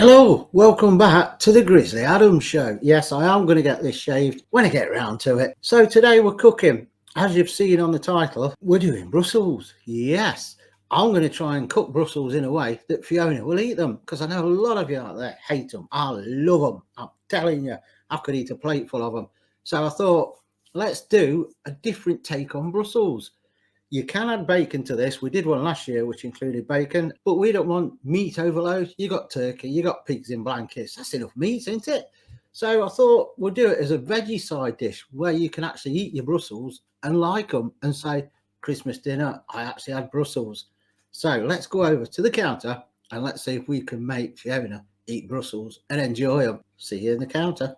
Hello, welcome back to the Grizzly Adams Show. Yes, I am going to get this shaved when I get around to it. So today we're cooking. As you've seen on the title, we're doing Brussels. Yes, I'm going to try and cook Brussels in a way that Fiona will eat them, because I know a lot of you out there hate them. I love them. I'm telling you, I could eat a plate full of them. So I thought, let's do a different take on Brussels. You can add bacon to this. We did one last year which included bacon, but we don't want meat overload. You got turkey, you got pigs in blankets. That's enough meat, isn't it? So I thought we'll do it as a veggie side dish where you can actually eat your Brussels and like them and say, Christmas dinner, I actually had Brussels. So let's go over to the counter and let's see if we can make Fiona eat Brussels and enjoy them. See you in the counter.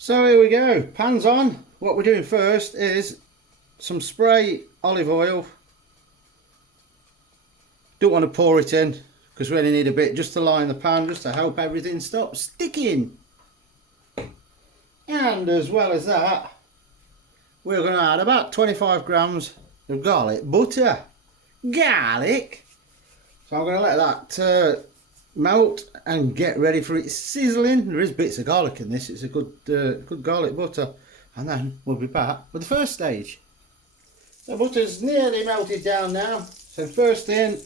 So here we go, pan's on. What we're doing first is some spray olive oil. Don't want to pour it in because we only need a bit just to line the pan, just to help everything stop sticking. And as well as that, we're going to add about 25 grams of garlic butter. Garlic! So I'm going to let that melt and get ready for it sizzling. There is bits of garlic in this. It's a good garlic butter. And then we'll be back with the first stage. The butter's nearly melted down now. So first in,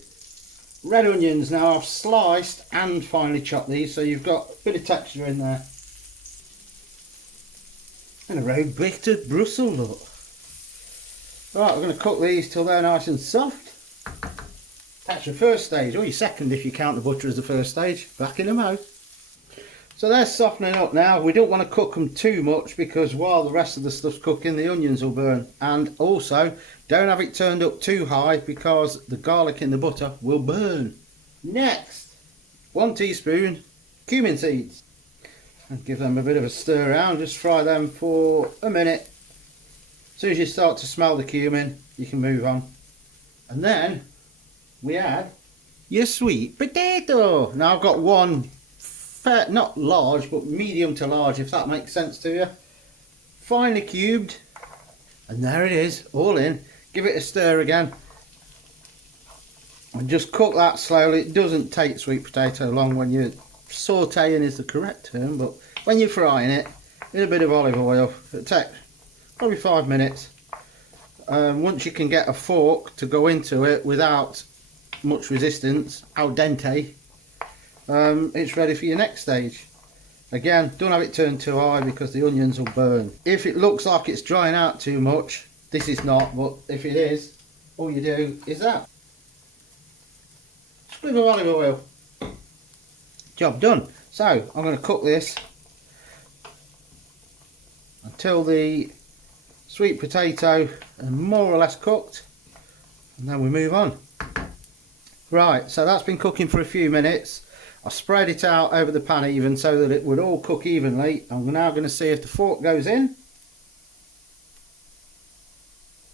red onions. Now I've sliced and finely chopped these, so you've got a bit of texture in there. And a very bit Brussels look. Right, we're going to cook these till they're nice and soft. That's your first stage, or your second if you count the butter as the first stage. Back in the mouth. So they're softening up now. We don't want to cook them too much because while the rest of the stuff's cooking, the onions will burn. And also, don't have it turned up too high because the garlic in the butter will burn. Next, 1 teaspoon cumin seeds. And give them a bit of a stir around. Just fry them for a minute. As soon as you start to smell the cumin, you can move on. And then we add your sweet potato. Now I've got one, not large, but medium to large, if that makes sense to you. Finely cubed. And there it is, all in. Give it a stir again. And just cook that slowly. It doesn't take sweet potato long when you're sauteing is the correct term, but when you're frying it, with a bit of olive oil, it'll take probably 5 minutes. Once you can get a fork to go into it without much resistance, al dente, it's ready for your next stage. Again, don't have it turned too high because the onions will burn. If it looks like it's drying out too much, this is not, but if it is, all you do is that. Squib of olive oil. Job done. So I'm going to cook this until the sweet potato is more or less cooked, and then we move on. Right, so that's been cooking for a few minutes. I spread it out over the pan even so that it would all cook evenly. I'm now going to see if the fork goes in.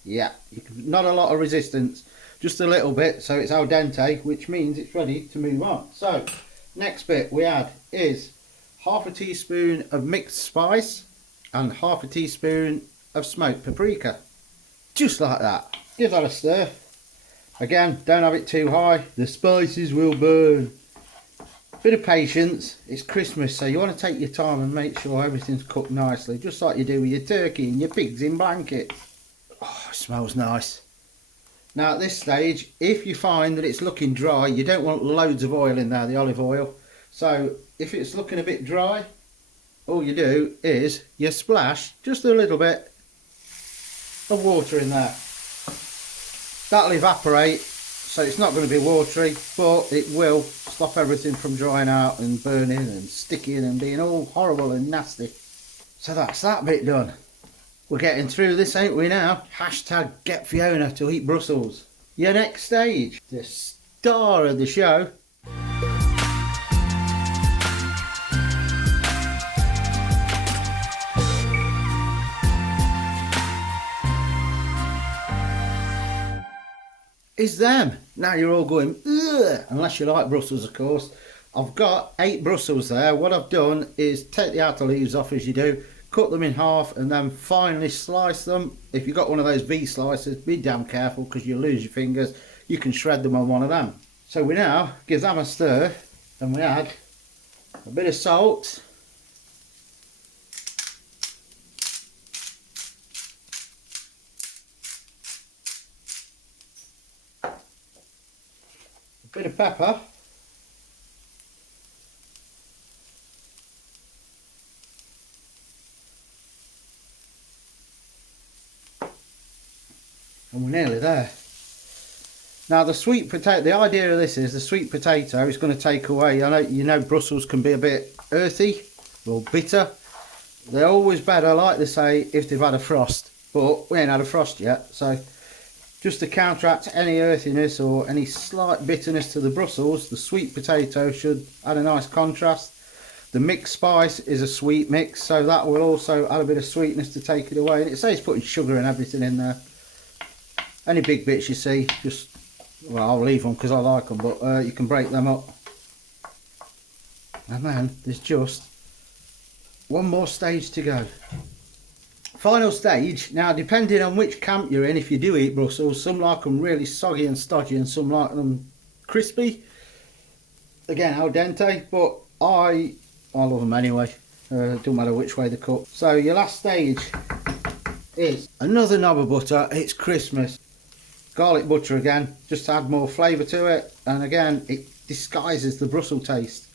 Yeah, not a lot of resistance, just a little bit, so it's al dente, which means it's ready to move on. So next bit we add is half a teaspoon of mixed spice and half a teaspoon of smoked paprika. Just like that. Give that a stir. Again, don't have it too high, the spices will burn. Bit of patience, it's Christmas, so you want to take your time and make sure everything's cooked nicely, just like you do with your turkey and your pigs in blankets. Oh, it smells nice. Now at this stage, if you find that it's looking dry, you don't want loads of oil in there, the olive oil. So if it's looking a bit dry, all you do is you splash just a little bit of water in there. That'll evaporate, so it's not going to be watery, but it will stop everything from drying out and burning and sticking and being all horrible and nasty. So that's that bit done. We're getting through this, ain't we now? Hashtag get Fiona to eat Brussels. Your next stage, the star of the show. is them. Now you're all going, ugh, unless you like Brussels, of course. I've got 8 Brussels there. What I've done is take the outer leaves off as you do, cut them in half and then finely slice them. If you've got one of those V slicers, be damn careful because you'll lose your fingers. You can shred them on one of them. So we now give them a stir and we add a bit of salt, a bit of pepper, and we're nearly there. Now the sweet potato, the idea of this is the sweet potato is going to take away, I know you know Brussels can be a bit earthy or bitter. They're always better, like they say, if they've had a frost, but we ain't had a frost yet, so just to counteract any earthiness or any slight bitterness to the Brussels, the sweet potato should add a nice contrast. The mixed spice is a sweet mix, so that will also add a bit of sweetness to take it away, and it says putting sugar and everything in there. Any big bits you see, just, well, I'll leave them because I like them, but you can break them up. And then there's just one more stage to go. Final stage. Now depending on which camp you're in, if you do eat Brussels, some like them really soggy and stodgy and some like them crispy. Again, al dente, but I love them anyway. Don't matter which way they're cooked. So your last stage is another knob of butter. It's Christmas. Garlic butter again, just to add more flavour to it, and again it disguises the Brussels taste.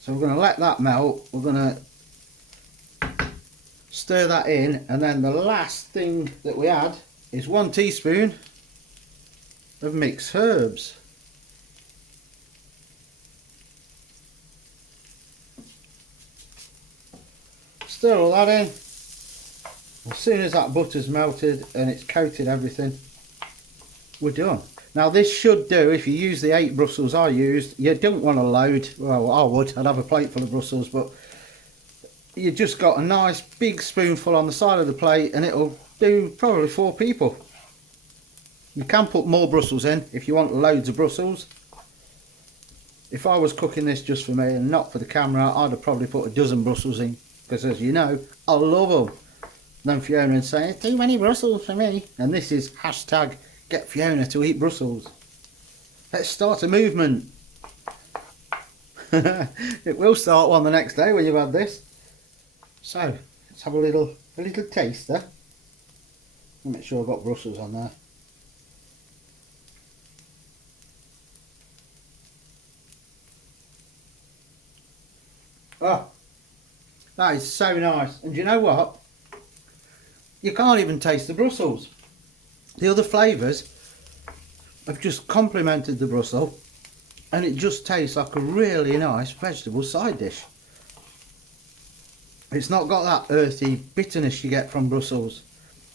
So we're going to let that melt, we're going to stir that in, and then the last thing that we add is 1 teaspoon of mixed herbs. Stir all that in. As soon as that butter's melted and it's coated everything, we're done. Now this should do, if you use the 8 Brussels I used, you don't want to load, well I would, I'd have a plate full of Brussels, but you just got a nice big spoonful on the side of the plate and it'll do probably 4 people. You can put more Brussels in if you want loads of Brussels. If I was cooking this just for me and not for the camera, I'd have probably put a dozen Brussels in, because as you know, I love them. Then Fiona saying, too many Brussels for me, and this is hashtag get Fiona to eat Brussels. Let's start a movement. It will start one the next day when you've had this. So let's have a little taster. I'll make sure I've got Brussels on there. Oh, that is so nice. And do you know what? You can't even taste the Brussels. The other flavours have just complemented the Brussels, and it just tastes like a really nice vegetable side dish. It's not got that earthy bitterness you get from Brussels.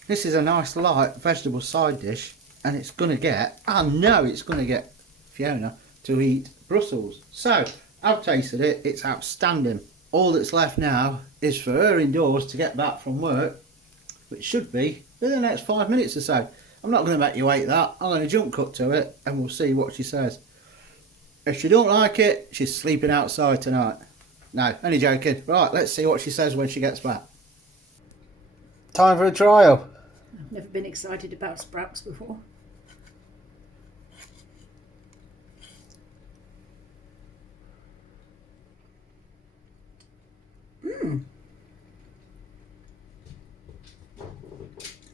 This is a nice light vegetable side dish, and it's going to get, I know it's going to get Fiona to eat Brussels. So I've tasted it, it's outstanding. All that's left now is for her indoors to get back from work, which should be in the next 5 minutes or so. I'm not going to make you wait that. I'm going to jump cut to it and we'll see what she says. If she don't like it, she's sleeping outside tonight. No, only joking. Right, let's see what she says when she gets back. Time for a trial. I've never been excited about sprouts before.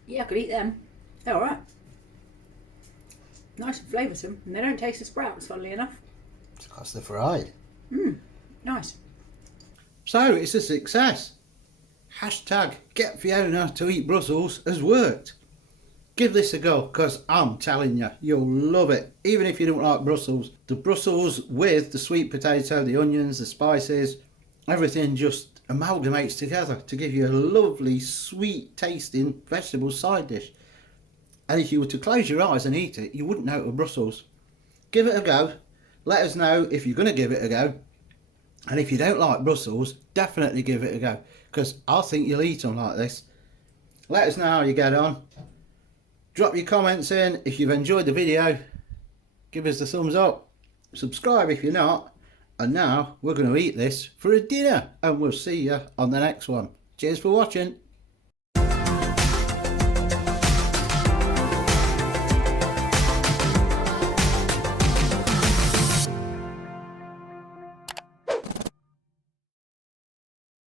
Yeah, I could eat them. They're alright. Nice and flavoursome, and they don't taste of sprouts, funnily enough. It's because they're fried. Nice. So it's a success. Hashtag get Fiona to eat Brussels has worked. Give this a go, because I'm telling you, you'll love it. Even if you don't like Brussels. The Brussels with the sweet potato, the onions, the spices, everything just amalgamates together to give you a lovely, sweet tasting vegetable side dish. And if you were to close your eyes and eat it, you wouldn't know it was Brussels. Give it a go. Let us know if you're going to give it a go. And if you don't like Brussels, definitely give it a go, because I think you'll eat them like this. Let us know how you get on. Drop your comments in if you've enjoyed the video. Give us the thumbs up. Subscribe if you're not. And now we're going to eat this for a dinner. And we'll see you on the next one. Cheers for watching.